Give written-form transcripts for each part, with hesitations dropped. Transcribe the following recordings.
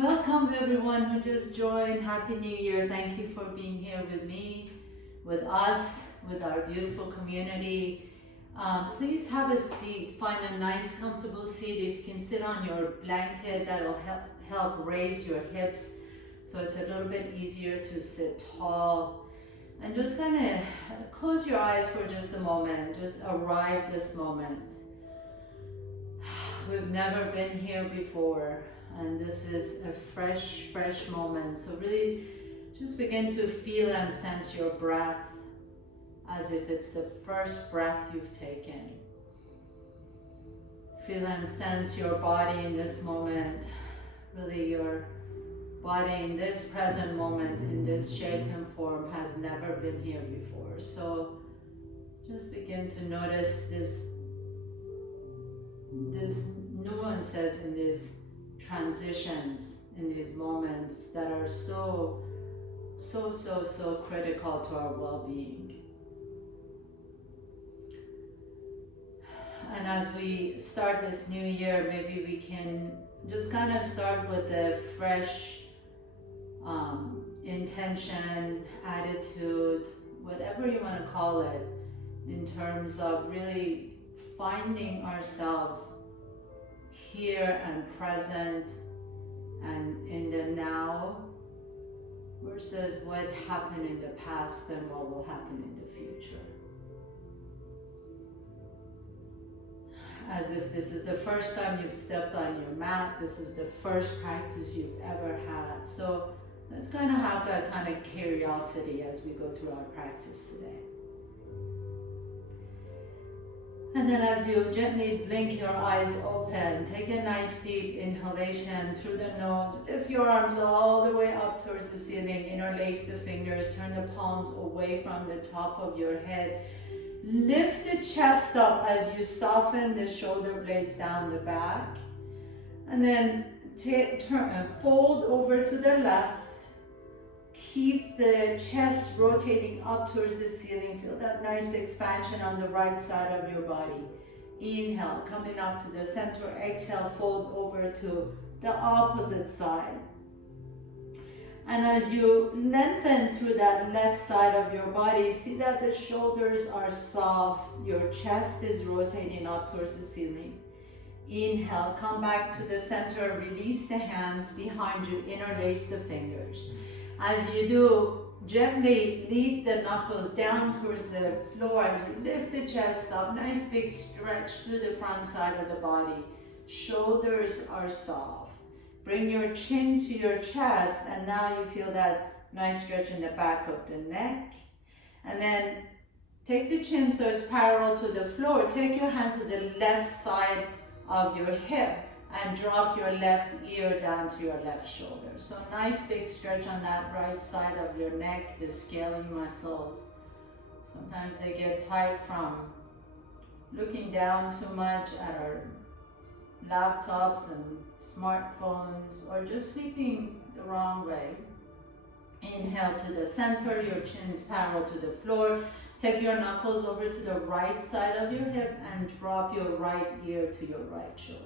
Welcome everyone who just joined. Happy New Year. Thank you for being here with me, with us, with our beautiful community. Please have a seat. Find a nice comfortable seat. If you can sit on your blanket, that'll help raise your hips so it's a little bit easier to sit tall. And just kind of close your eyes for just a moment. Just arrive this moment. We've never been here before. And this is a fresh moment. So really just begin to feel and sense your breath as if it's the first breath you've taken. Feel and sense your body in this moment. Really your body in this present moment, in this shape and form, has never been here before. So just begin to notice this nuances in these transitions, in these moments that are so critical to our well-being. And as we start this new year, maybe we can just kind of start with a fresh intention, attitude, whatever you want to call it, in terms of really finding ourselves here and present and in the now versus what happened in the past and what will happen in the future. As if this is the first time you've stepped on your mat, this is the first practice you've ever had. So let's kind of have that kind of curiosity as we go through our practice today. And then as you gently blink your eyes open, take a nice deep inhalation through the nose. Lift your arms all the way up towards the ceiling. Interlace the fingers. Turn the palms away from the top of your head. Lift the chest up as you soften the shoulder blades down the back. And then fold over to the left. Keep the chest rotating up towards the ceiling. Feel that nice expansion on the right side of your body. Inhale, coming up to the center. Exhale, fold over to the opposite side. And as you lengthen through that left side of your body, see that the shoulders are soft. Your chest is rotating up towards the ceiling. Inhale, come back to the center. Release the hands behind you. Interlace the fingers. As you do, gently lead the knuckles down towards the floor as you lift the chest up. Nice big stretch through the front side of the body. Shoulders are soft. Bring your chin to your chest, and now you feel that nice stretch in the back of the neck. And then take the chin so it's parallel to the floor. Take your hands to the left side of your hip and drop your left ear down to your left shoulder. So nice big stretch on that right side of your neck, the scaling muscles. Sometimes they get tight from looking down too much at our laptops and smartphones, or just sleeping the wrong way. Inhale to the center, your chin is parallel to the floor. Take your knuckles over to the right side of your hip and drop your right ear to your right shoulder.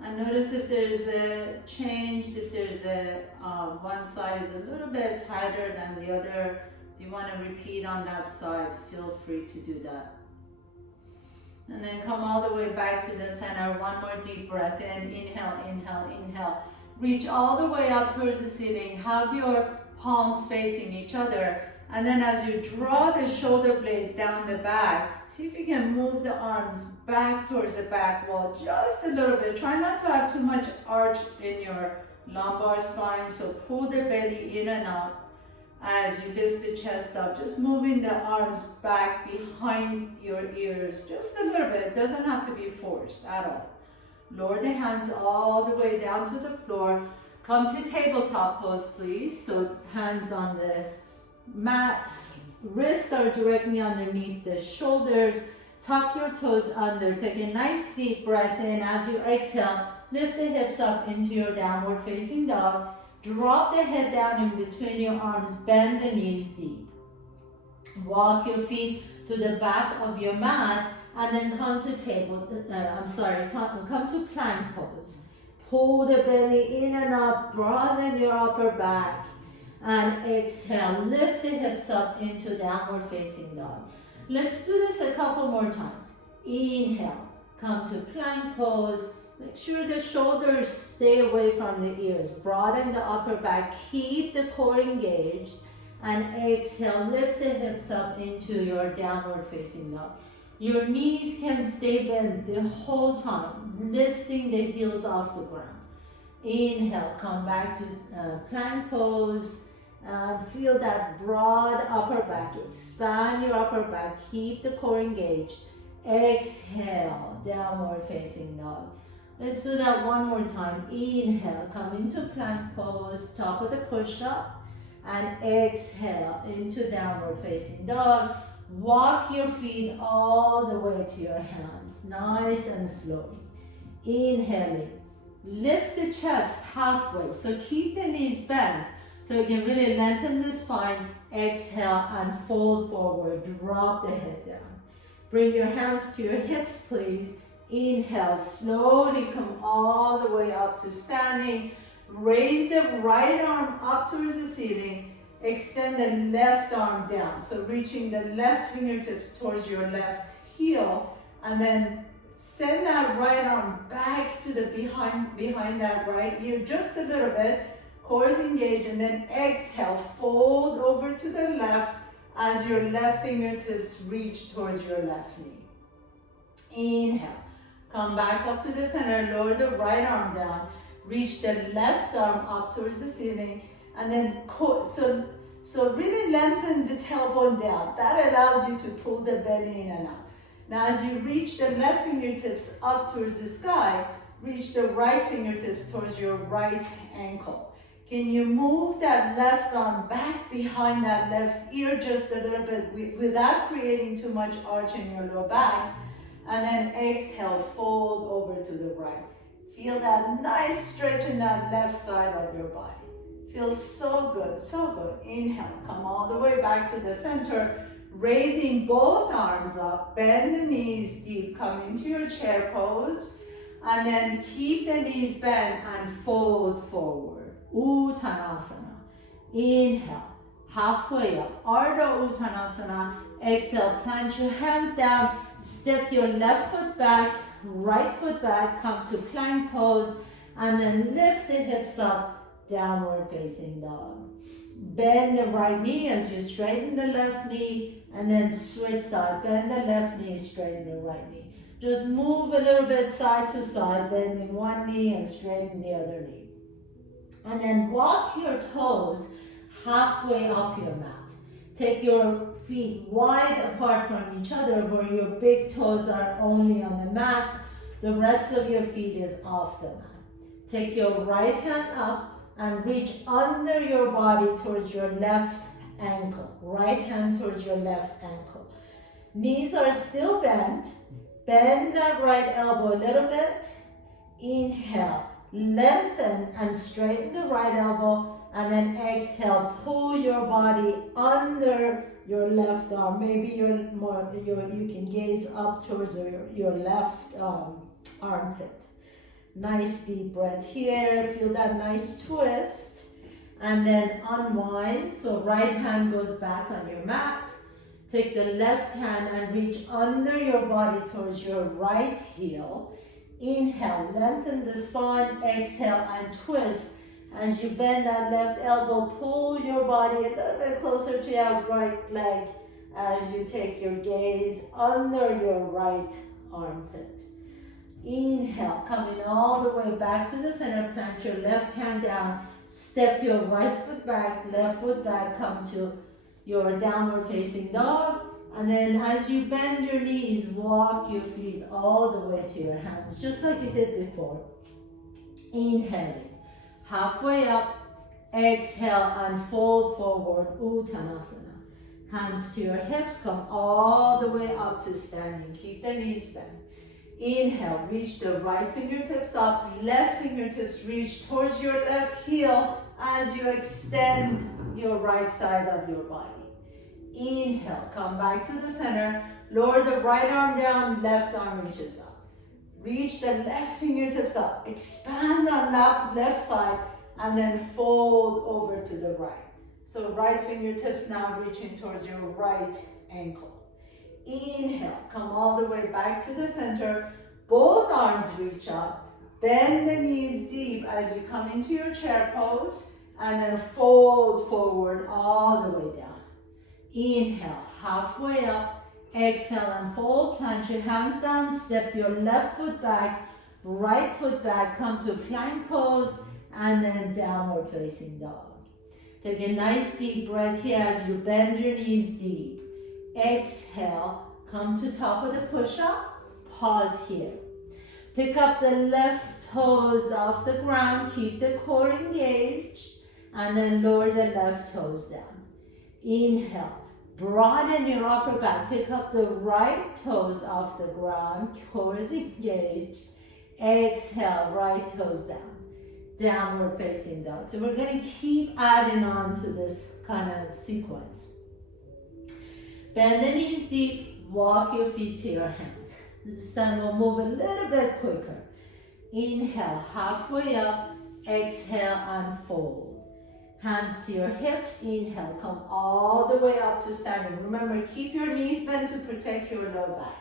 And notice if there is a change, if there's a one side is a little bit tighter than the other. If you want to repeat on that side, feel free to do that. And then come all the way back to the center. One more deep breath in. Inhale, inhale, inhale. Reach all the way up towards the ceiling. Have your palms facing each other. And then as you draw the shoulder blades down the back, see if you can move the arms back towards the back wall just a little bit. Try not to have too much arch in your lumbar spine, so pull the belly in and out as you lift the chest up. Just moving the arms back behind your ears just a little bit. It doesn't have to be forced at all. Lower the hands all the way down to the floor. Come to tabletop pose, please. So hands on the mat, wrists are directly underneath the shoulders. Tuck your toes under. Take a nice deep breath in. As you exhale, lift the hips up into your downward facing dog. Drop the head down in between your arms. Bend the knees deep. Walk your feet to the back of your mat and then come to come to plank pose. Pull the belly in and up, broaden your upper back. And exhale, lift the hips up into downward facing dog. Let's do this a couple more times. Inhale, come to plank pose. Make sure the shoulders stay away from the ears. Broaden the upper back, keep the core engaged. And exhale, lift the hips up into your downward facing dog. Your knees can stay bent the whole time, lifting the heels off the ground. Inhale, come back to plank pose. Feel that broad upper back. Expand your upper back. Keep the core engaged. Exhale, downward facing dog. Let's do that one more time. Inhale, come into plank pose, top of the push-up. And exhale into downward facing dog. Walk your feet all the way to your hands. Nice and slowly. Inhaling. Lift the chest halfway. So keep the knees bent so you can really lengthen the spine. Exhale and fold forward. Drop the head down. Bring your hands to your hips, please. Inhale. Slowly come all the way up to standing. Raise the right arm up towards the ceiling. Extend the left arm down. So reaching the left fingertips towards your left heel. And then send that right arm back to the behind that right ear just a little bit. Core is engaged. And then exhale. Fold over to the left as your left fingertips reach towards your left knee. Inhale. Come back up to the center. Lower the right arm down. Reach the left arm up towards the ceiling, and then so really lengthen the tailbone down. That allows you to pull the belly in and up. Now as you reach the left fingertips up towards the sky, reach the right fingertips towards your right ankle. Can you move that left arm back behind that left ear just a little bit without creating too much arch in your lower back? And then exhale, fold over to the right. Feel that nice stretch in that left side of your body. Feels so good, so good. Inhale, come all the way back to the center. Raising both arms up, bend the knees deep, come into your chair pose. And then keep the knees bent and fold forward. Uttanasana. Inhale, halfway up. Ardha Uttanasana. Exhale, plant your hands down. Step your left foot back. Right foot back, come to plank pose, and then lift the hips up, downward facing dog. Bend the right knee as you straighten the left knee, and then switch side. Bend the left knee, straighten the right knee. Just move a little bit side to side, bending one knee and straighten the other knee. And then walk your toes halfway up your mat. Take your feet wide apart from each other where your big toes are only on the mat. The rest of your feet is off the mat. Take your right hand up and reach under your body towards your left ankle. Right hand towards your left ankle. Knees are still bent. Bend that right elbow a little bit. Inhale. Lengthen and straighten the right elbow. And then exhale, pull your body under your left arm. Maybe you can gaze up towards your left armpit. Nice deep breath here. Feel that nice twist. And then unwind. So right hand goes back on your mat. Take the left hand and reach under your body towards your right heel. Inhale, lengthen the spine. Exhale and twist. As you bend that left elbow, pull your body a little bit closer to your right leg as you take your gaze under your right armpit. Inhale, coming all the way back to the center, plant your left hand down, step your right foot back, left foot back, come to your downward facing dog, and then as you bend your knees, walk your feet all the way to your hands, just like you did before. Inhaling. Halfway up, exhale and fold forward, Uttanasana. Hands to your hips, come all the way up to standing. Keep the knees bent. Inhale, reach the right fingertips up, left fingertips reach towards your left heel as you extend your right side of your body. Inhale, come back to the center, lower the right arm down, left arm reaches up. Reach the left fingertips up. Expand on left side and then fold over to the right. So right fingertips now reaching towards your right ankle. Inhale, come all the way back to the center. Both arms reach up. Bend the knees deep as you come into your chair pose and then fold forward all the way down. Inhale, halfway up. Exhale and fold, plant your hands down, step your left foot back, right foot back, come to plank pose, and then downward facing dog. Take a nice deep breath here as you bend your knees deep. Exhale, come to top of the push-up, pause here. Pick up the left toes off the ground, keep the core engaged, and then lower the left toes down. Inhale. Broaden your upper back. Pick up the right toes off the ground. Core is engaged. Exhale, right toes down. Downward facing dog. So we're going to keep adding on to this kind of sequence. Bend the knees deep. Walk your feet to your hands. This time we'll move a little bit quicker. Inhale, halfway up. Exhale and fold. Hands to your hips, inhale, come all the way up to standing. Remember, keep your knees bent to protect your low back.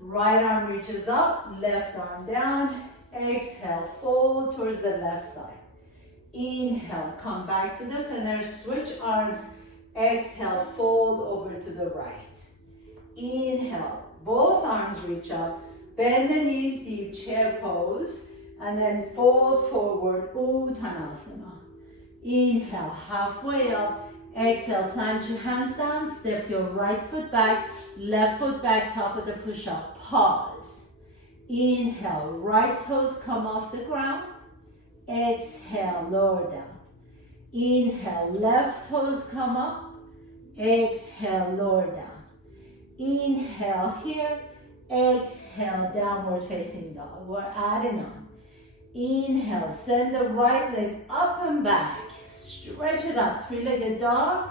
Right arm reaches up, left arm down. Exhale, fold towards the left side. Inhale, come back to the center, switch arms. Exhale, fold over to the right. Inhale, both arms reach up, bend the knees deep, chair pose, and then fold forward, Uttanasana. Inhale, halfway up. Exhale, plant your hands down, step your right foot back, left foot back, top of the push-up. Pause. Inhale, right toes come off the ground. Exhale, lower down. Inhale, left toes come up. Exhale, lower down. Inhale here. Exhale, downward facing dog. We're adding on. Inhale, send the right leg up and back. Stretch it up, three-legged dog.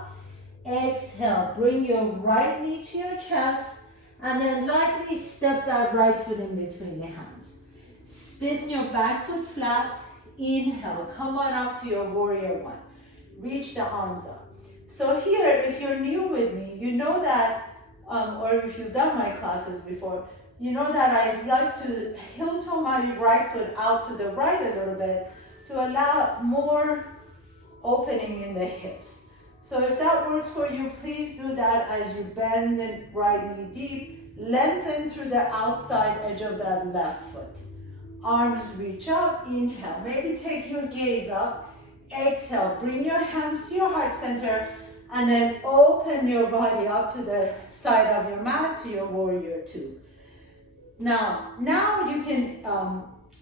Exhale, bring your right knee to your chest and then lightly step that right foot in between the hands. Spin your back foot flat. Inhale, come on up to your warrior one. Reach the arms up. So here, if you're new with me, you know that, or if you've done my classes before, you know that I like to heel toe my right foot out to the right a little bit to allow more opening in the hips. So if that works for you, please do that as you bend the right knee deep, lengthen through the outside edge of that left foot. Arms reach up, inhale, maybe take your gaze up, exhale, bring your hands to your heart center, and then open your body up to the side of your mat to your warrior two. Now you can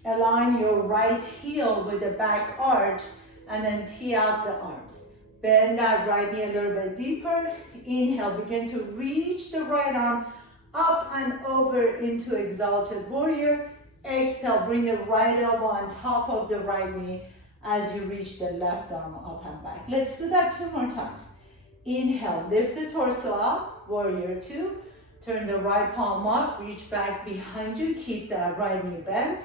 align your right heel with the back arch and then tee out the arms. Bend that right knee a little bit deeper. Inhale, begin to reach the right arm up and over into exalted warrior. Exhale, bring the right elbow on top of the right knee as you reach the left arm up and back. Let's do that 2 more times. Inhale, lift the torso up, warrior two. Turn the right palm up, reach back behind you, keep that right knee bent.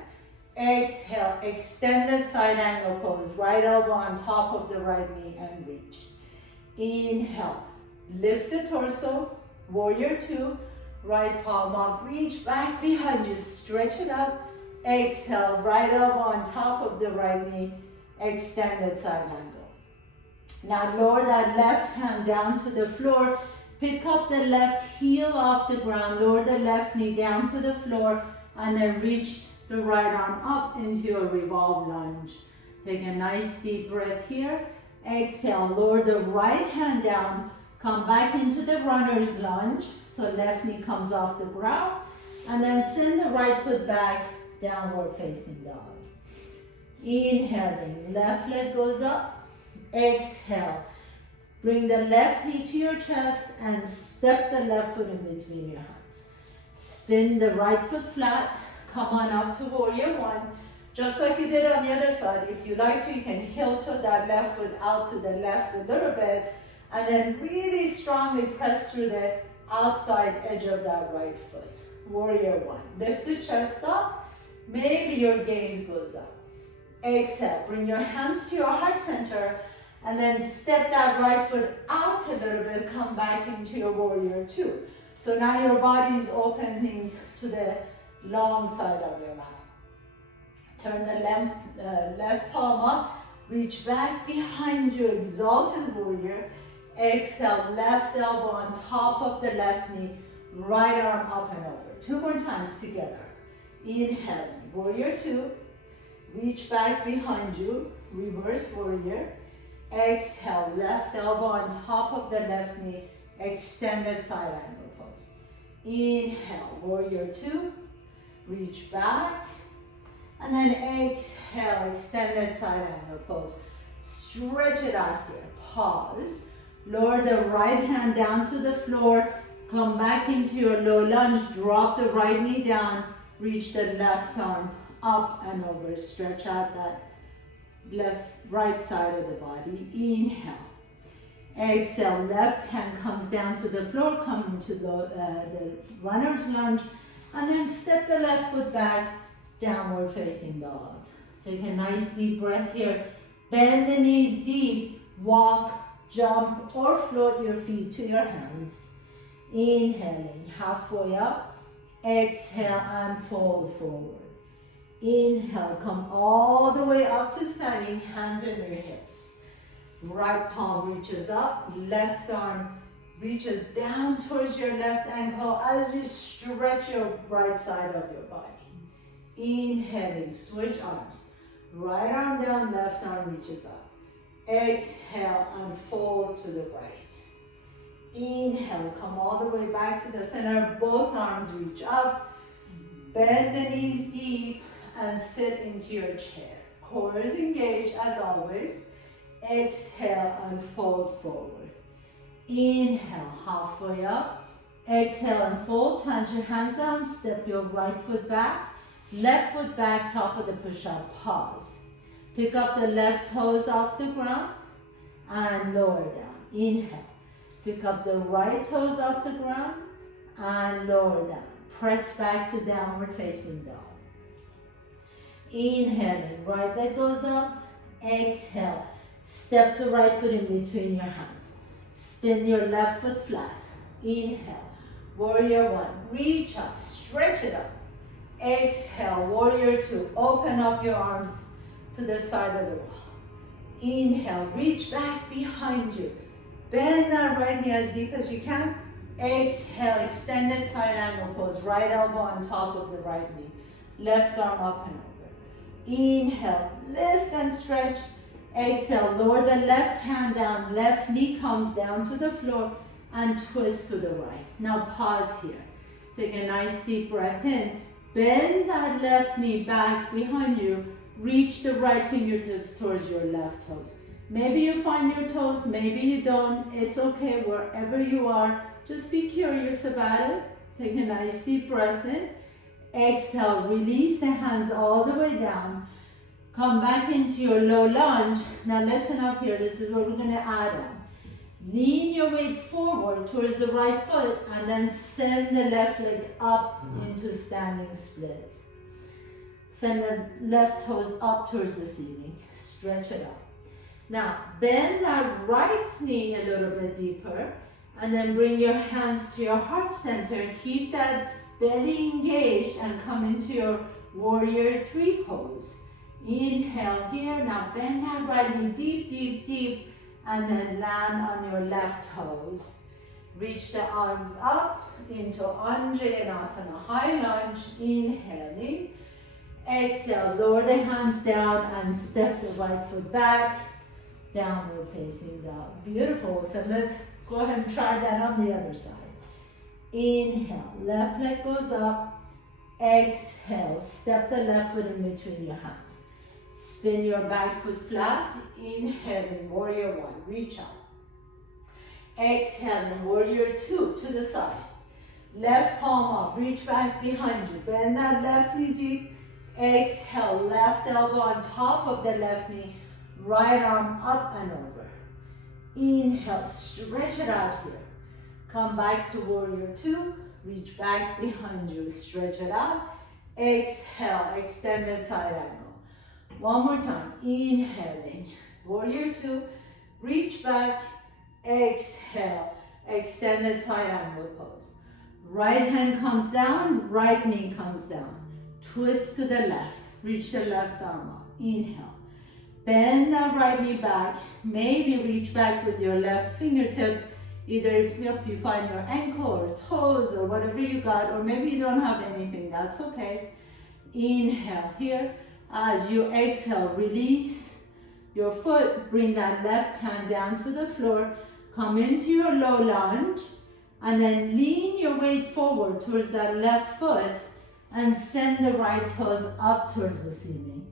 Exhale, extended side angle pose, right elbow on top of the right knee and reach. Inhale, lift the torso, warrior two, right palm up, reach back behind you, stretch it up. Exhale, right elbow on top of the right knee, extended side angle. Now lower that left hand down to the floor. Pick up the left heel off the ground, lower the left knee down to the floor, and then reach the right arm up into a revolve lunge. Take a nice deep breath here. Exhale, lower the right hand down, come back into the runner's lunge. So left knee comes off the ground, and then send the right foot back, downward facing dog. Inhaling, left leg goes up. Exhale. Bring the left knee to your chest and step the left foot in between your hands. Spin the right foot flat. Come on up to warrior one. Just like you did on the other side. If you like to, you can heel toe that left foot out to the left a little bit. And then really strongly press through the outside edge of that right foot. Warrior one. Lift the chest up. Maybe your gaze goes up. Exhale, bring your hands to your heart center and then step that right foot out a little bit, come back into your warrior two. So now your body is opening to the long side of your mat. Turn the left palm up, reach back behind you, exalted warrior. Exhale, left elbow on top of the left knee, right arm up and over. 2 more times together. Inhaling, warrior two. Reach back behind you, reverse warrior. Exhale, left elbow on top of the left knee, extended side angle pose. Inhale, warrior two. Reach back. And then exhale, extended side angle pose. Stretch it out here. Pause. Lower the right hand down to the floor. Come back into your low lunge. Drop the right knee down. Reach the left arm up and over. Stretch out that right side of the body. Inhale. Exhale. Left hand comes down to the floor. Come into the runner's lunge. And then step the left foot back. Downward facing dog. Take a nice deep breath here. Bend the knees deep. Walk, jump, or float your feet to your hands. Inhaling, halfway up. Exhale and fold forward. Inhale, come all the way up to standing, hands on your hips. Right palm reaches up, left arm reaches down towards your left ankle as you stretch your right side of your body. Inhaling, switch arms. Right arm down, left arm reaches up. Exhale and fold to the right. Inhale, come all the way back to the center. Both arms reach up. Bend the knees deep and sit into your chair. Core is engaged as always. Exhale and fold forward. Inhale, halfway up. Exhale and fold. Plant your hands down. Step your right foot back. Left foot back, top of the push-up, pause. Pick up the left toes off the ground and lower down. Inhale. Pick up the right toes off the ground and lower down. Press back to downward facing dog. Inhaling, right leg goes up. Exhale. Step the right foot in between your hands. Spin your left foot flat. Inhale. Warrior one. Reach up, stretch it up. Exhale, warrior two. Open up your arms to the side of the wall. Inhale, reach back behind you. Bend that right knee as deep as you can. Exhale, extended side angle pose. Right elbow on top of the right knee. Left arm up and over. Inhale, lift and stretch. Exhale, lower the left hand down. Left knee comes down to the floor and twist to the right. Now pause here. Take a nice deep breath in. Bend that left knee back behind you. Reach the right fingertips towards your left toes. Maybe you find your toes, maybe you don't. It's okay wherever you are. Just be curious about it. Take a nice deep breath in. Exhale, release the hands all the way down. Come back into your low lunge. Now listen up here. This is what we're going to add on. Lean your weight forward towards the right foot and then send the left leg up into standing split. Send the left toes up towards the ceiling. Stretch it up. Now bend that right knee a little bit deeper and then bring your hands to your heart center. Keep that belly engaged and come into your warrior three pose. Inhale here. Now bend that right knee deep, deep, deep. And then land on your left toes. Reach the arms up into Anjayanasana, high lunge, inhaling. Exhale, lower the hands down and step the right foot back, downward facing dog. Beautiful, so let's go ahead and try that on the other side. Inhale, left leg goes up. Exhale, step the left foot in between your hands. Spin your back foot flat. Inhaling, warrior one, reach up. Exhaling, warrior two, to the side. Left palm up, reach back behind you. Bend that left knee deep. Exhale, left elbow on top of the left knee. Right arm up and over. Inhale, stretch it out here. Come back to warrior two. Reach back behind you, stretch it out. Exhale, extended side angle. One more time, inhaling. Warrior two, reach back, exhale, extended side angle pose. Right hand comes down, right knee comes down. Twist to the left, reach the left arm up. Inhale. Bend that right knee back, maybe reach back with your left fingertips, either if you find your ankle or toes or whatever you got, or maybe you don't have anything, that's okay. Inhale here. As you exhale, release your foot, bring that left hand down to the floor, come into your low lunge, and then lean your weight forward towards that left foot and send the right toes up towards the ceiling.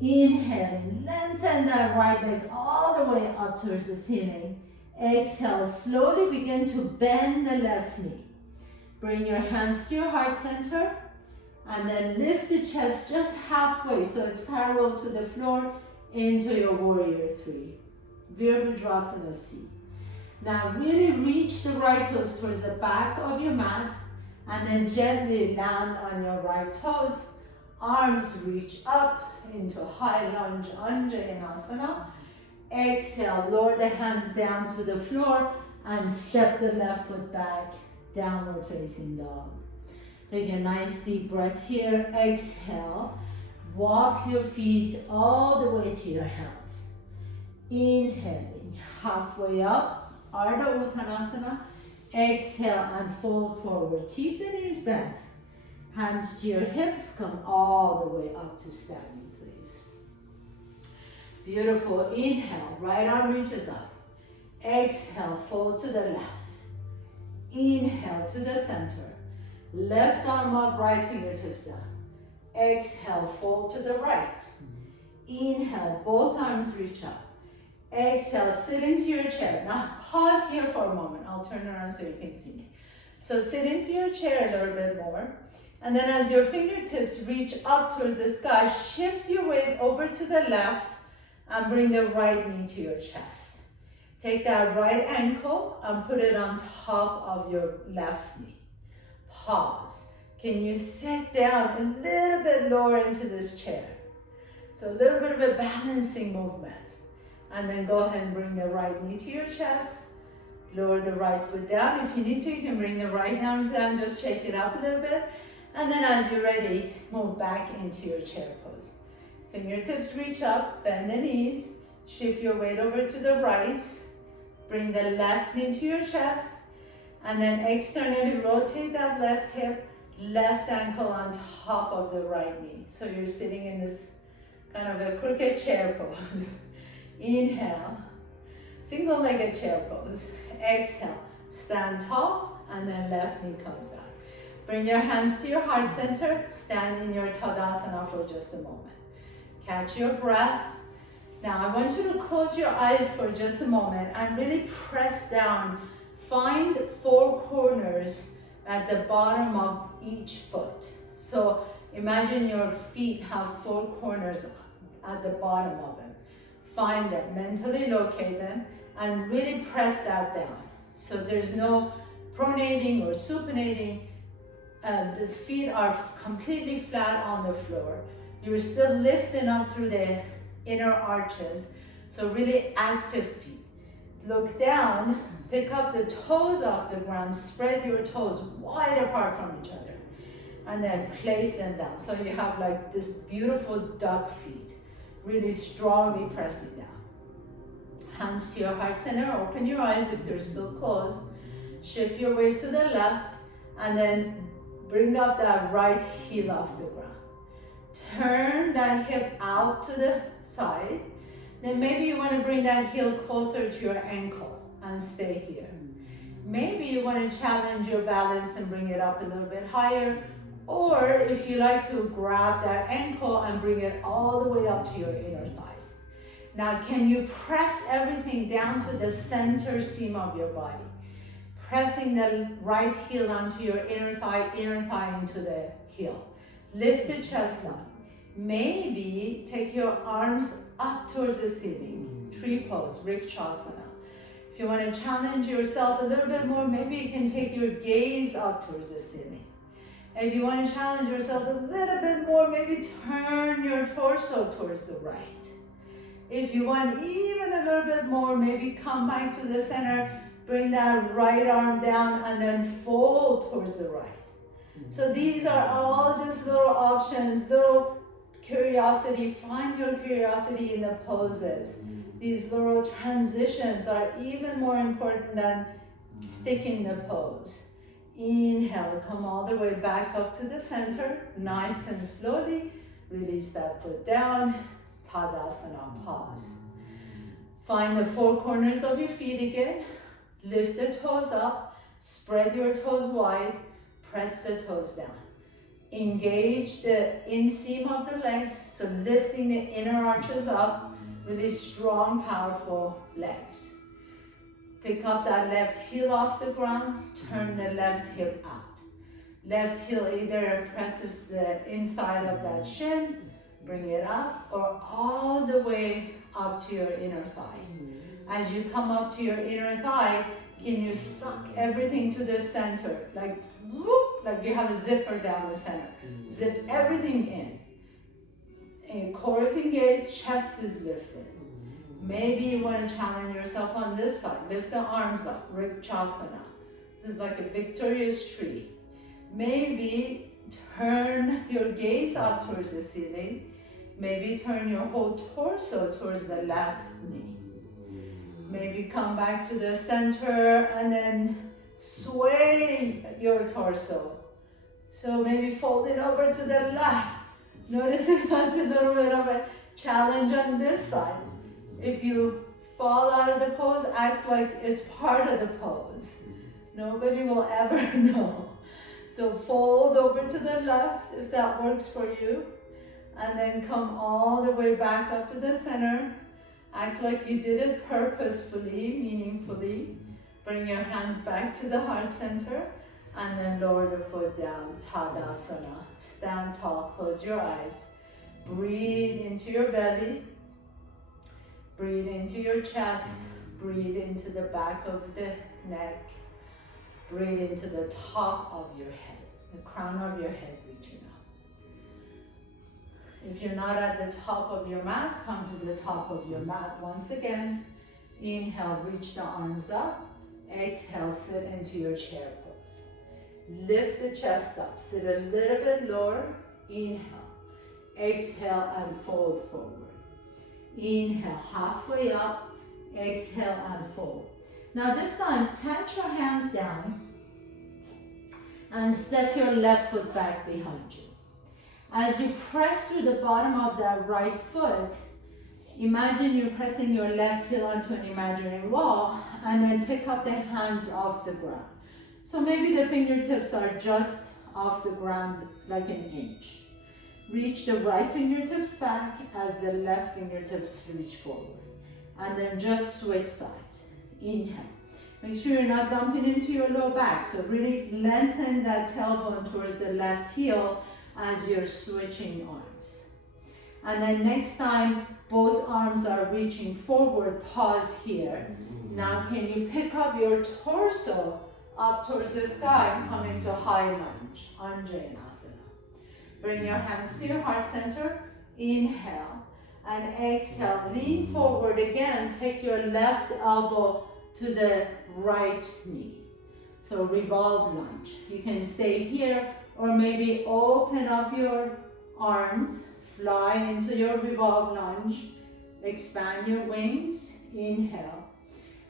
Inhaling, lengthen that right leg all the way up towards the ceiling. Exhale, slowly begin to bend the left knee. Bring your hands to your heart center and then lift the chest just halfway so it's parallel to the floor into your warrior three. Virabhadrasana C. Now really reach the right toes towards the back of your mat and then gently land on your right toes. Arms reach up into high lunge, Anjayanasana. Exhale, lower the hands down to the floor and step the left foot back, downward facing dog. Take a nice deep breath here. Exhale, walk your feet all the way to your hands. Inhaling, halfway up, Ardha Uttanasana. Exhale and fold forward. Keep the knees bent. Hands to your hips, come all the way up to standing, please. Beautiful. Inhale, right arm reaches up. Exhale, fold to the left. Inhale to the center. Left arm up, right fingertips down. Exhale, fold to the right. Inhale, both arms reach up. Exhale, sit into your chair. Now pause here for a moment. I'll turn around so you can see me. So sit into your chair a little bit more. And then as your fingertips reach up towards the sky, shift your weight over to the left and bring the right knee to your chest. Take that right ankle and put it on top of your left knee. Pause. Can you sit down a little bit lower into this chair? So a little bit of a balancing movement. And then go ahead and bring the right knee to your chest. Lower the right foot down. If you need to, you can bring the right arms down, just shake it up a little bit. And then as you're ready, move back into your chair pose. Fingertips reach up, bend the knees, shift your weight over to the right, bring the left knee to your chest, and then externally rotate that left hip, left ankle on top of the right knee. So you're sitting in this kind of a crooked chair pose. Inhale, single-legged chair pose. Exhale, stand tall, and then left knee comes down. Bring your hands to your heart center, stand in your Tadasana for just a moment. Catch your breath. Now I want you to close your eyes for just a moment and really press down. Find four corners at the bottom of each foot. So imagine your feet have four corners at the bottom of them. Find them, mentally locate them, and really press that down. So there's no pronating or supinating. The feet are completely flat on the floor. You're still lifting up through the inner arches. So really active feet. Look down, pick up the toes off the ground, spread your toes wide apart from each other, and then place them down. So you have like this beautiful duck feet, really strongly pressing down. Hands to your heart center, open your eyes if they're still closed. Shift your weight to the left, and then bring up that right heel off the ground. Turn that hip out to the side. Then maybe you want to bring that heel closer to your ankle and stay here. Maybe you want to challenge your balance and bring it up a little bit higher. Or if you like to grab that ankle and bring it all the way up to your inner thighs. Now, can you press everything down to the center seam of your body? Pressing the right heel onto your inner thigh into the heel. Lift the chest line. Maybe take your arms up towards the ceiling. Tree pose, Vrikshasana. If you want to challenge yourself a little bit more, maybe you can take your gaze up towards the ceiling. If you want to challenge yourself a little bit more, maybe turn your torso towards the right. If you want even a little bit more, maybe come back to the center, bring that right arm down and then fold towards the right. So these are all just little options, little curiosity. Find your curiosity in the poses. These little transitions are even more important than sticking the pose. Inhale, come all the way back up to the center, nice and slowly. Release that foot down, Tadasana, pause. Find the four corners of your feet again. Lift the toes up, spread your toes wide, press the toes down. Engage the inseam of the legs, so lifting the inner arches up, really strong, powerful legs. Pick up that left heel off the ground, turn the left hip out. Left heel either presses the inside of that shin, bring it up, or all the way up to your inner thigh. As you come up to your inner thigh, can you suck everything to the center? Like, whoop, like you have a zipper down the center. Zip everything in. And core is engaged, chest is lifted. Maybe you want to challenge yourself on this side. Lift the arms up, Vrikshasana. This is like a victorious tree. Maybe turn your gaze up towards the ceiling. Maybe turn your whole torso towards the left knee. Maybe come back to the center and then sway your torso. So maybe fold it over to the left. Notice if that's a little bit of a challenge on this side. If you fall out of the pose, act like it's part of the pose. Nobody will ever know. So fold over to the left if that works for you. And then come all the way back up to the center. Act like you did it purposefully, meaningfully. Bring your hands back to the heart center. And then lower the foot down, Tadasana. Stand tall, close your eyes. Breathe into your belly. Breathe into your chest. Breathe into the back of the neck. Breathe into the top of your head, the crown of your head reaching up. If you're not at the top of your mat, come to the top of your mat once again. Inhale, reach the arms up. Exhale, sit into your chair pose. Lift the chest up, sit a little bit lower. Inhale. Exhale and fold forward. Inhale, halfway up. Exhale and fold. Now this time, catch your hands down and step your left foot back behind you. As you press through the bottom of that right foot, imagine you're pressing your left heel onto an imaginary wall and then pick up the hands off the ground. So maybe the fingertips are just off the ground like an inch. Reach the right fingertips back as the left fingertips reach forward. And then just switch sides. Inhale. Make sure you're not dumping into your low back. So really lengthen that tailbone towards the left heel as you're switching arms. And then next time, both arms are reaching forward, pause here. Now can you pick up your torso up towards the sky and come into high lunge, Anjaneyasana. Bring your hands to your heart center. Inhale and exhale. Lean forward again. Take your left elbow to the right knee. So revolve lunge. You can stay here or maybe open up your arms. Fly into your revolve lunge. Expand your wings. Inhale.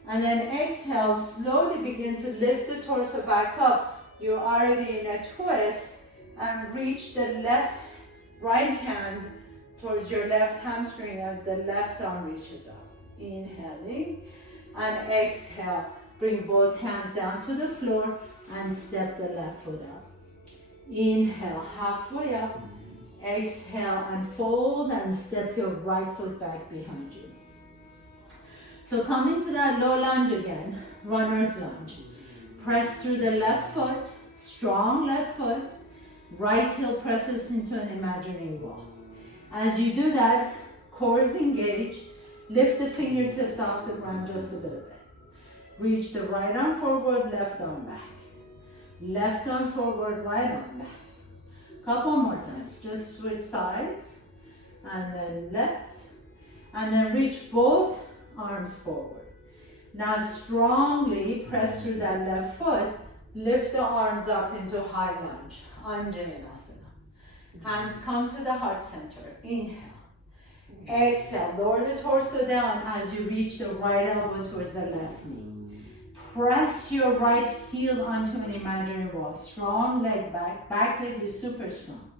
And then exhale, slowly begin to lift the torso back up. You're already in a twist and reach the right hand towards your left hamstring as the left arm reaches up. Inhaling and exhale. Bring both hands down to the floor and step the left foot up. Inhale, halfway up. Exhale and fold and step your right foot back behind you. So come into that low lunge again, runner's lunge. Press through the left foot, strong left foot. Right heel presses into an imaginary wall. As you do that, core is engaged. Lift the fingertips off the ground just a little bit. Reach the right arm forward, left arm back. Left arm forward, right arm back. Couple more times. Just switch sides. And then left. And then reach both arms forward. Now strongly press through that left foot. Lift the arms up into high lunge. Anjayanasana. Hands come to the heart center. Inhale. Exhale. Lower the torso down as you reach the right elbow towards the left knee. Press your right heel onto an imaginary wall. Strong leg back. Back leg is super strong.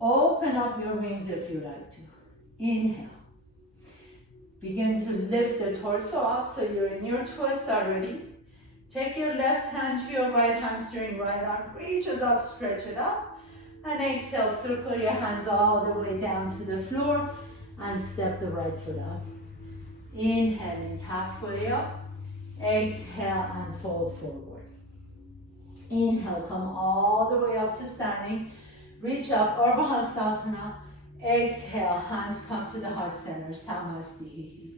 Open up your wings if you like to. Inhale. Begin to lift the torso up so you're in your twist already. Take your left hand to your right hamstring, right arm reaches up, stretch it up. And exhale, circle your hands all the way down to the floor and step the right foot up. Inhaling halfway up. Exhale and fold forward. Inhale, come all the way up to standing. Reach up, Urdhva Hastasana. Exhale, hands come to the heart center, Samastiti.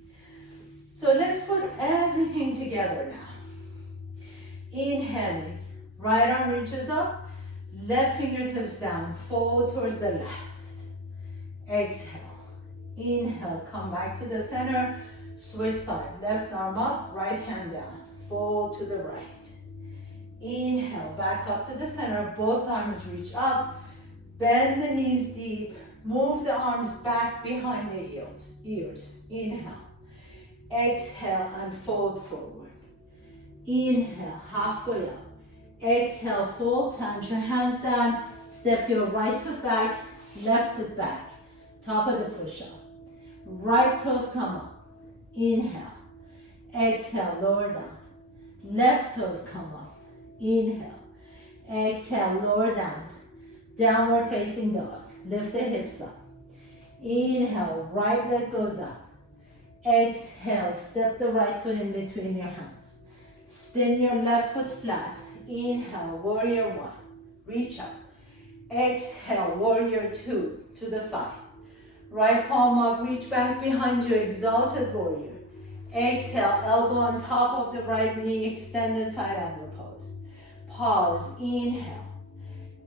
So let's put everything together now. Inhaling, right arm reaches up, left fingertips down, fold towards the left. Exhale, inhale, come back to the center, switch side, left arm up, right hand down, fold to the right. Inhale, back up to the center, both arms reach up, bend the knees deep, move the arms back behind the ears. Inhale. Exhale and fold forward. Inhale, halfway up. Exhale, fold, plant your hands down. Step your right foot back, left foot back. Top of the push-up. Right toes come up. Inhale. Exhale, lower down. Left toes come up. Inhale. Exhale, lower down. Downward facing dog. Lift the hips up. Inhale, right leg goes up. Exhale, step the right foot in between your hands. Spin your left foot flat. Inhale, warrior one. Reach up. Exhale, warrior two to the side. Right palm up, reach back behind you, exalted warrior. Exhale, elbow on top of the right knee, extended side angle pose. Pause, inhale.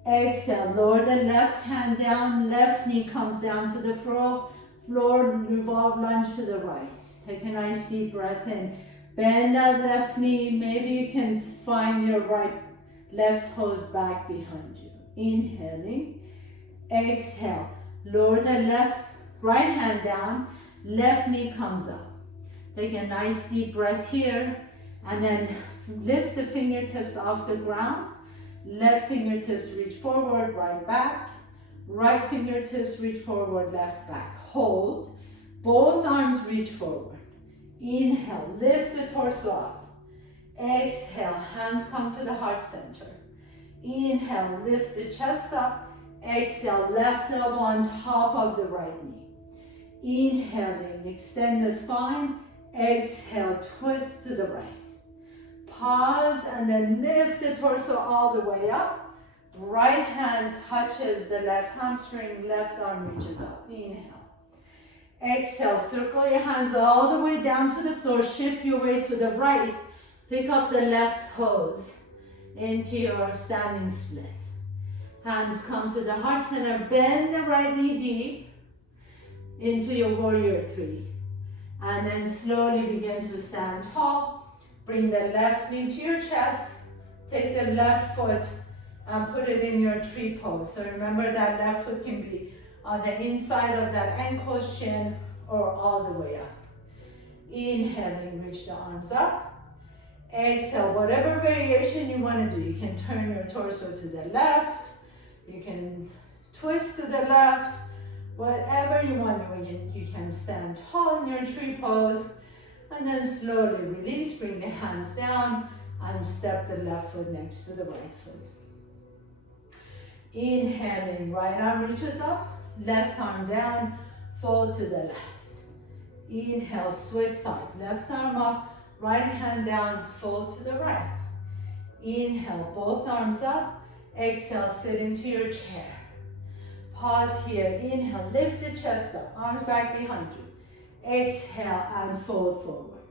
Exhale, lower the left hand down, left knee comes down to the floor, revolve lunge to the right. Take a nice deep breath in. Bend that left knee, maybe you can find your left toes back behind you. Inhaling, exhale, lower the right hand down, left knee comes up. Take a nice deep breath here, and then lift the fingertips off the ground. Left fingertips reach forward, right back. Right fingertips reach forward, left back. Hold. Both arms reach forward. Inhale, lift the torso up. Exhale, hands come to the heart center. Inhale, lift the chest up. Exhale, left elbow on top of the right knee. Inhaling, extend the spine. Exhale, twist to the right. Pause and then lift the torso all the way up. Right hand touches the left hamstring, left arm reaches up. Inhale. Exhale, circle your hands all the way down to the floor. Shift your weight to the right. Pick up the left toes into your standing split. Hands come to the heart center. Bend the right knee deep into your warrior three. And then slowly begin to stand tall. Bring the left knee to your chest. Take the left foot and put it in your tree pose. So remember that left foot can be on the inside of that ankle, shin, or all the way up. Inhaling, reach the arms up. Exhale, whatever variation you want to do. You can turn your torso to the left. You can twist to the left. Whatever you want to do. You can stand tall in your tree pose. And then slowly release, bring the hands down and step the left foot next to the right foot. Inhaling, right arm reaches up, left arm down, fold to the left. Inhale, switch side, left arm up, right hand down, fold to the right. Inhale, both arms up, exhale, sit into your chair. Pause here, inhale, lift the chest up, arms back behind you. Exhale and fold forward.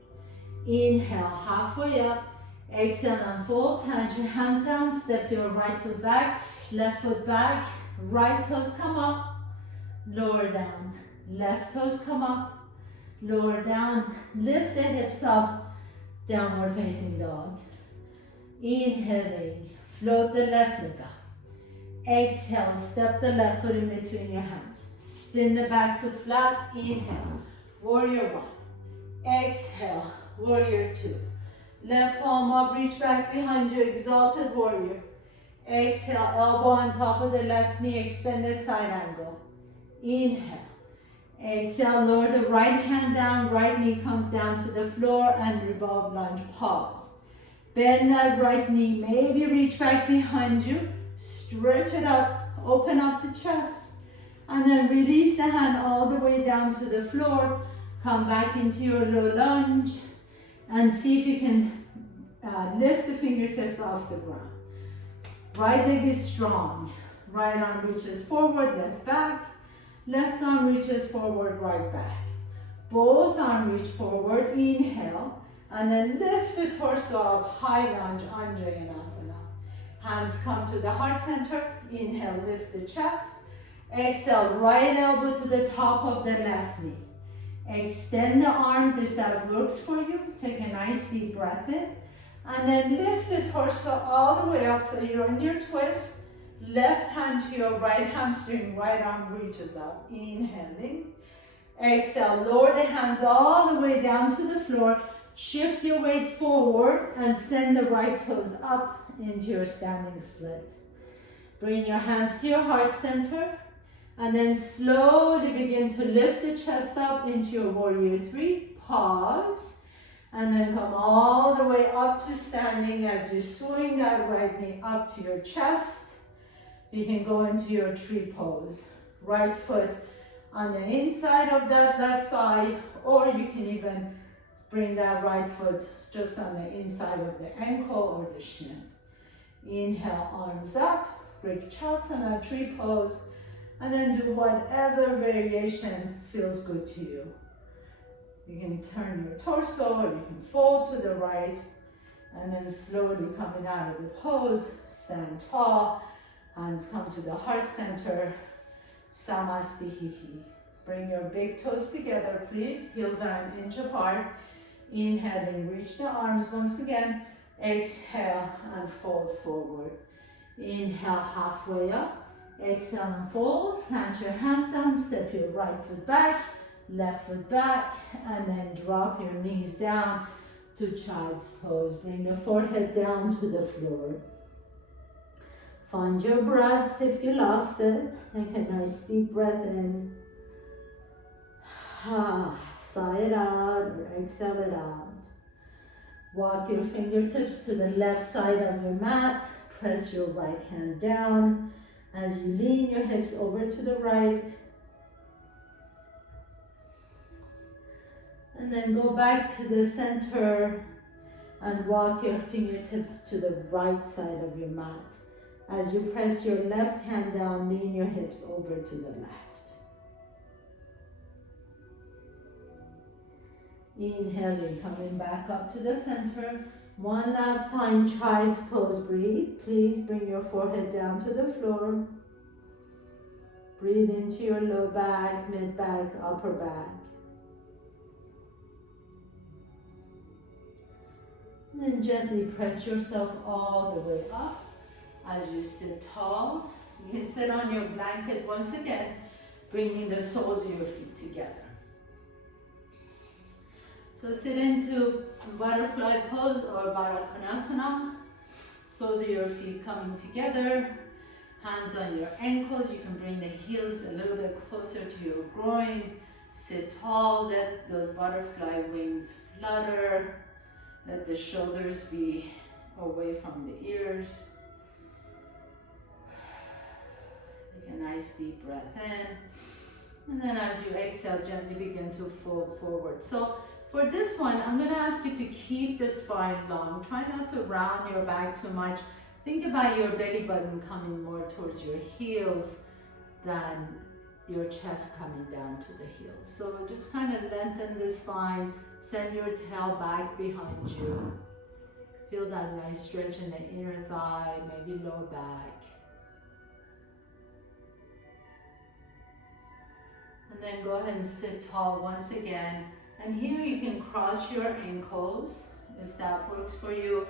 Inhale, halfway up. Exhale and fold. Plant your hands down. Step your right foot back, left foot back. Right toes come up, lower down. Left toes come up, lower down. Lift the hips up, downward facing dog. Inhaling, float the left leg up. Exhale, step the left foot in between your hands. Spin the back foot flat, inhale, warrior one. Exhale, warrior two. Left palm up, reach back behind you, exalted warrior. Exhale, elbow on top of the left knee, extended side angle. Inhale. Exhale, lower the right hand down, right knee comes down to the floor and revolve lunge, pause. Bend that right knee, maybe reach back behind you, stretch it up, open up the chest, and then release the hand all the way down to the floor. Come back into your low lunge and see if you can lift the fingertips off the ground. Right leg is strong. Right arm reaches forward, left back. Left arm reaches forward, right back. Both arms reach forward, inhale. And then lift the torso up, high lunge, Anjayanasana. Hands come to the heart center. Inhale, lift the chest. Exhale, right elbow to the top of the left knee. Extend the arms if that works for you. Take a nice deep breath in. And then lift the torso all the way up so you're in your twist. Left hand to your right hamstring, right arm reaches up. Inhaling. Exhale, lower the hands all the way down to the floor. Shift your weight forward and send the right toes up into your standing split. Bring your hands to your heart center and then slowly begin to lift the chest up into your warrior three. Pause and then come all the way up to standing as you swing that right knee up to your chest. You can go into your tree pose. Right foot on the inside of that left thigh, or you can even bring that right foot just on the inside of the ankle or the shin. Inhale, arms up, Vrikchasana, tree pose, and then do whatever variation feels good to you. You can turn your torso or you can fold to the right, and then slowly coming out of the pose, stand tall, hands come to the heart center, Samastihihi. Bring your big toes together, please. Heels are an inch apart. Inhaling, reach the arms once again. Exhale and fold forward. Inhale, halfway up. Exhale and fold. Plant your hands down. Step your right foot back, left foot back, and then drop your knees down to child's pose. Bring the forehead down to the floor. Find your breath if you lost it. Take a nice deep breath in. Sigh it out or exhale it out. Walk your fingertips to the left side of your mat. Press your right hand down as you lean your hips over to the right. And then go back to the center and walk your fingertips to the right side of your mat. As you press your left hand down, lean your hips over to the left. Inhaling, coming back up to the center. One last time, child's pose, breathe. Please bring your forehead down to the floor. Breathe into your low back, mid back, upper back. And then gently press yourself all the way up as you sit tall. So you can sit on your blanket once again, bringing the soles of your feet together. So sit into butterfly pose or Baddha Konasana. Soles of your feet coming together. Hands on your ankles. You can bring the heels a little bit closer to your groin. Sit tall. Let those butterfly wings flutter. Let the shoulders be away from the ears. Take a nice deep breath in. And then as you exhale, gently begin to fold forward. So for this one, I'm going to ask you to keep the spine long. Try not to round your back too much. Think about your belly button coming more towards your heels than your chest coming down to the heels. So just kind of lengthen the spine. Send your tail back behind you. Feel that nice stretch in the inner thigh, maybe low back. then go ahead and sit tall once again. And here you can cross your ankles if that works for you.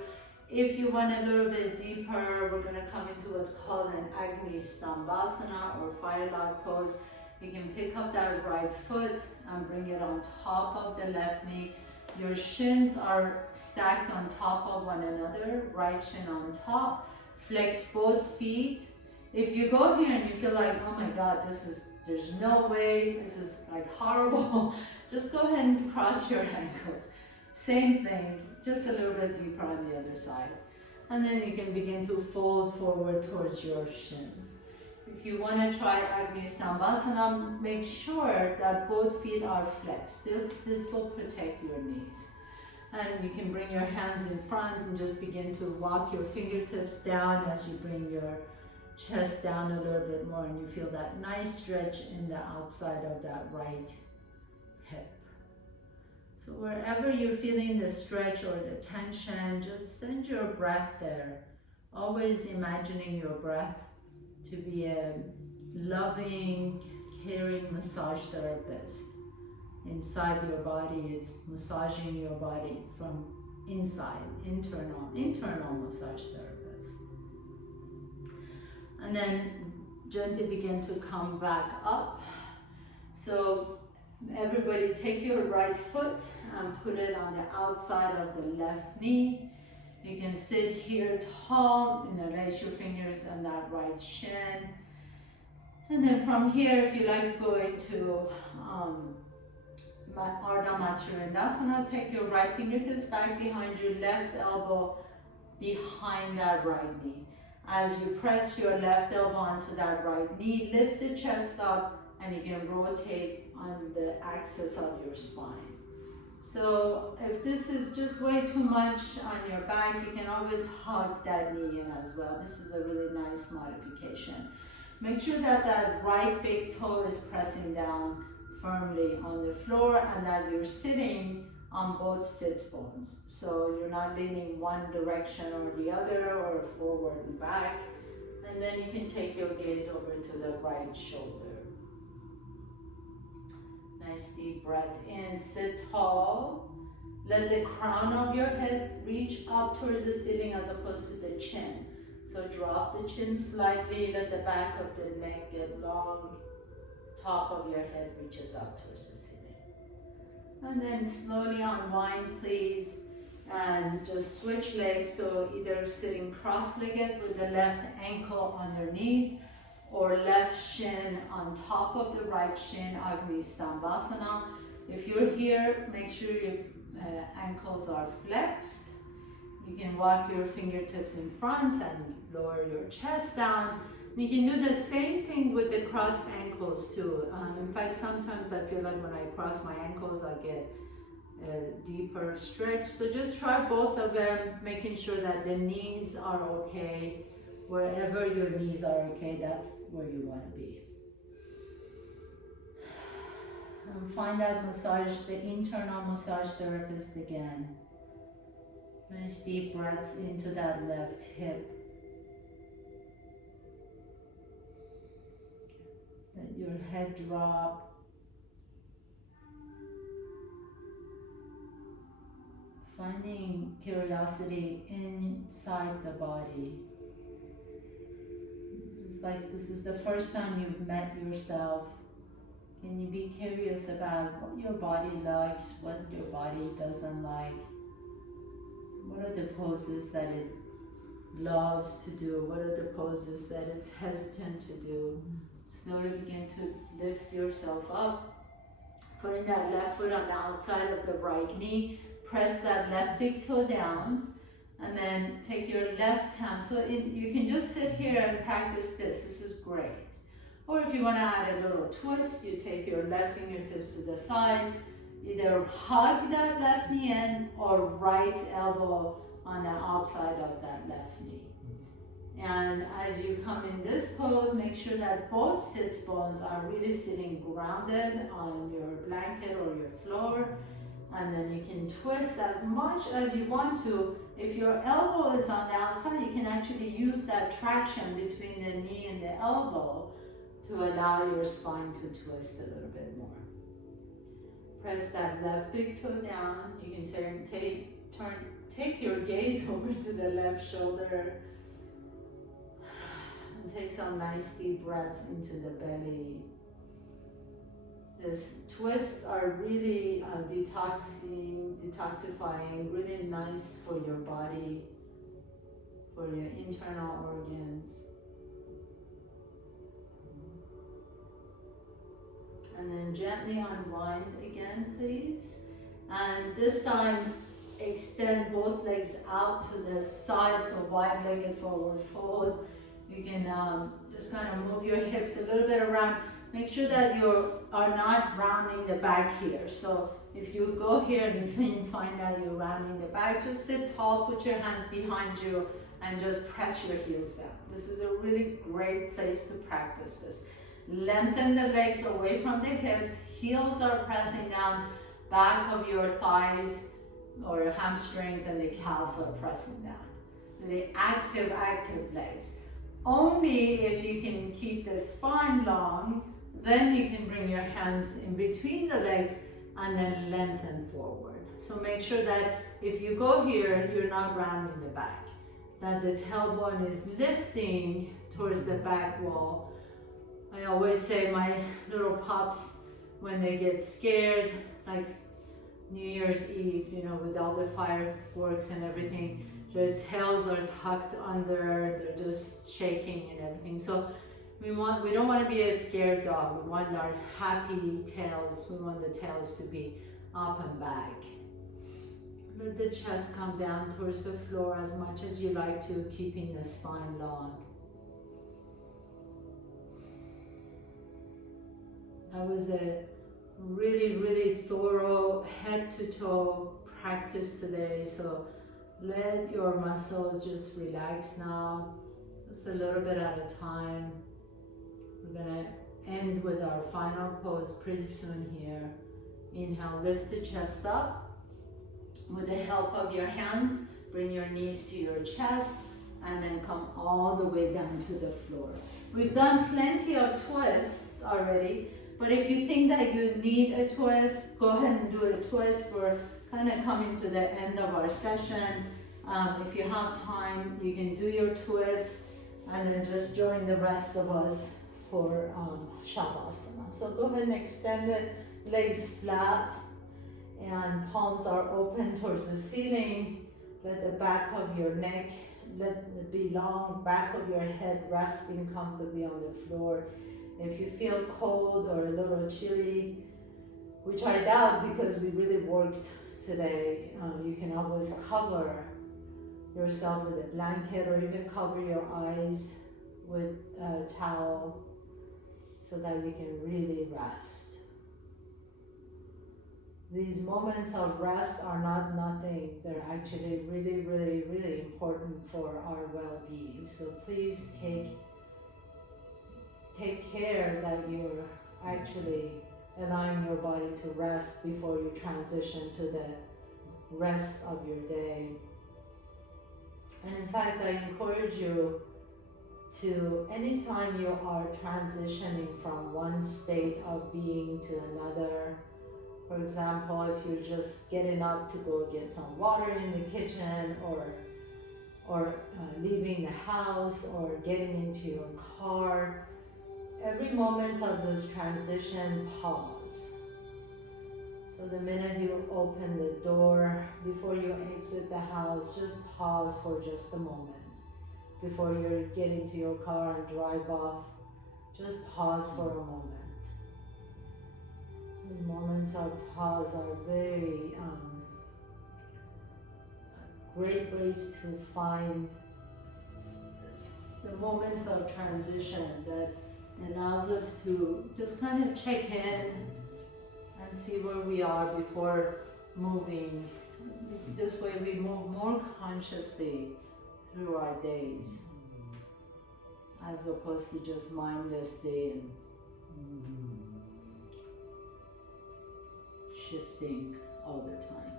If you want a little bit deeper, we're going to come into what's called an Agni Stambhasana or fire dog pose. You can pick up that right foot and bring it on top of the left knee. Your shins are stacked on top of one another, right shin on top. Flex both feet. If you go here and you feel like, oh my God, there's no way, this is like horrible, just go ahead and cross your ankles. Same thing, just a little bit deeper on the other side. And then you can begin to fold forward towards your shins. If you want to try Agni Stambhasana, make sure that both feet are flexed. This will protect your knees. And you can bring your hands in front and just begin to walk your fingertips down as you bring your chest down a little bit more, and you feel that nice stretch in the outside of that right hip. So wherever you're feeling the stretch or the tension, just send your breath there. Always imagining your breath to be a loving, caring massage therapist. Inside your body, it's massaging your body from inside, internal massage therapist. And then gently begin to come back up. So everybody take your right foot and put it on the outside of the left knee. You can sit here tall, lace your fingers on that right shin. And then from here, if you like to go into Ardha Matsyendrasana, take your right fingertips back behind your left elbow behind that right knee. As you press your left elbow onto that right knee, lift the chest up and you can rotate on the axis of your spine. So if this is just way too much on your back, you can always hug that knee in as well. This is a really nice modification. Make sure that that right big toe is pressing down firmly on the floor and that you're sitting on both sits bones. So you're not leaning one direction or the other or forward and back. And then you can take your gaze over to the right shoulder. Nice deep breath in, sit tall. Let the crown of your head reach up towards the ceiling as opposed to the chin. So drop the chin slightly, let the back of the neck get long. Top of your head reaches up towards the ceiling. And then slowly unwind, please, and just switch legs. So either sitting cross-legged with the left ankle underneath or left shin on top of the right shin, Agni Stambhasana. If you're here, make sure your ankles are flexed. You can walk your fingertips in front and lower your chest down. You can do the same thing with the crossed ankles too. In fact, sometimes I feel like when I cross my ankles, I get a deeper stretch. So just try both of them, making sure that the knees are okay. Wherever your knees are okay, that's where you want to be. And find that massage, the internal massage therapist again. Nice deep breaths into that left hip. Let your head drop. Finding curiosity inside the body. It's like this is the first time you've met yourself. Can you be curious about what your body likes, what your body doesn't like? What are the poses that it loves to do? What are the poses that it's hesitant to do? Slowly begin to lift yourself up. Putting that left foot on the outside of the right knee. Press that left big toe down. And then take your left hand. So you can just sit here and practice this. This is great. Or if you want to add a little twist, you take your left fingertips to the side. Either hug that left knee in or right elbow on the outside of that left knee. And as you come in this pose, make sure that both sits bones are really sitting grounded on your blanket or your floor. And then you can twist as much as you want to. If your elbow is on the outside, you can actually use that traction between the knee and the elbow to allow your spine to twist a little bit more. Press that left big toe down. You can take your gaze over to the left shoulder and take some nice deep breaths into the belly. These twists are really detoxifying, really nice for your body, for your internal organs. And then gently unwind again, please. And this time, extend both legs out to the side, so wide-legged forward fold. You can just kind of move your hips a little bit around. Make sure that you are not rounding the back here. So if you go here and you find that you're rounding the back, just sit tall, put your hands behind you, and just press your heels down. This is a really great place to practice this. Lengthen the legs away from the hips, heels are pressing down, back of your thighs or hamstrings and the calves are pressing down. The active legs. Only if you can keep the spine long, then you can bring your hands in between the legs and then lengthen forward. So make sure that if you go here, you're not rounding the back, that the tailbone is lifting towards the back wall. I always say my little pups, when they get scared, like New Year's Eve, you know, with all the fireworks and everything, their tails are tucked under, they're just shaking and everything. So we don't want to be a scared dog. We want our happy tails. We want the tails to be up and back. Let the chest come down towards the floor as much as you like to, keeping the spine long. That was a really, really thorough head to toe practice today. So let your muscles just relax now, just a little bit at a time. We're gonna end with our final pose pretty soon here. Inhale, lift the chest up. With the help of your hands, bring your knees to your chest and then come all the way down to the floor. We've done plenty of twists already, but if you think that you need a twist, go ahead and do a twist. We're kind of coming to the end of our session. If you have time, you can do your twist and then just join the rest of us for Shavasana. So go ahead and extend it, legs flat, and palms are open towards the ceiling. Let the back of your neck, let it be long, back of your head resting comfortably on the floor. If you feel cold or a little chilly, which I doubt because we really worked today, you can always cover yourself with a blanket or even cover your eyes with a towel so that you can really rest. These moments of rest are not nothing. They're actually really, really, really important for our well-being. So please take care that you're actually allowing your body to rest before you transition to the rest of your day. And in fact, I encourage you to, anytime you are transitioning from one state of being to another, for example, if you're just getting up to go get some water in the kitchen or leaving the house or getting into your car, every moment of this transition, pause. So the minute you open the door, before you exit the house, just pause for just a moment. Before you're getting to your car and drive off, just pause for a moment. These moments of pause are very great ways to find the moments of transition that allows us to just kind of check in and see where we are before moving. This way we move more consciously through our days as opposed to just mindless day and shifting all the time.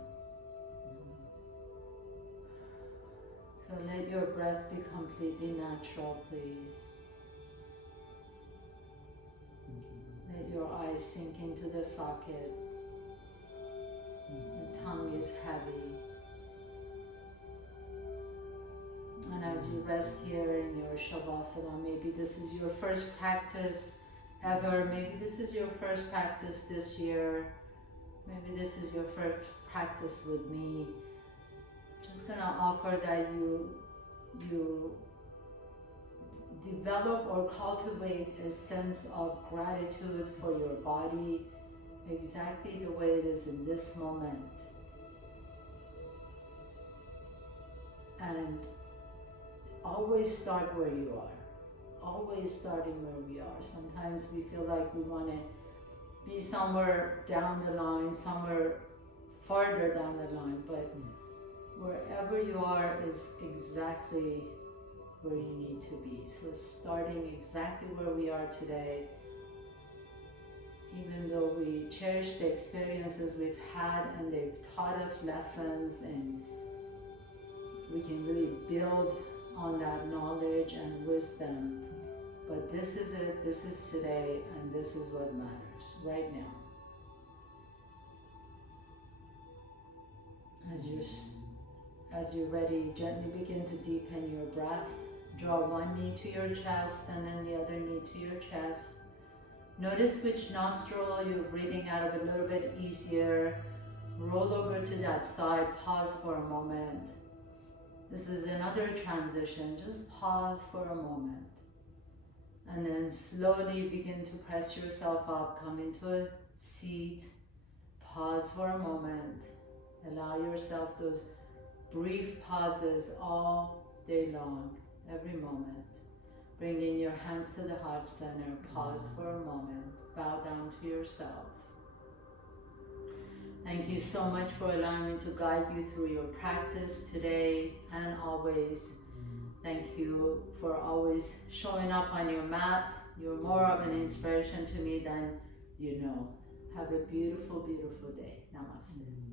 So let your breath be completely natural, please. eyes sink into the socket. The tongue is heavy. And as you rest here in your Shavasana, maybe this is your first practice ever. Maybe this is your first practice this year. Maybe this is your first practice with me. Just gonna offer that you develop or cultivate a sense of gratitude for your body exactly the way it is in this moment. And always start where you are. Always starting where we are. Sometimes we feel like we want to be somewhere down the line, somewhere farther down the line, but wherever you are is exactly where you need to be. So starting exactly where we are today, even though we cherish the experiences we've had and they've taught us lessons, and we can really build on that knowledge and wisdom. But this is it, this is today, and this is what matters right now. As you're ready, gently begin to deepen your breath. Draw one knee to your chest and then the other knee to your chest. Notice which nostril you're breathing out of a little bit easier. Roll over to that side, pause for a moment. This is another transition, just pause for a moment. And then slowly begin to press yourself up, come into a seat, pause for a moment. Allow yourself those brief pauses all day long, every moment. Bringing your hands to the heart center, pause for a moment, bow down to yourself. Thank you so much for allowing me to guide you through your practice today and always. Thank you for always showing up on your mat. You're more of an inspiration to me than you know. Have a beautiful, beautiful day. Namaste.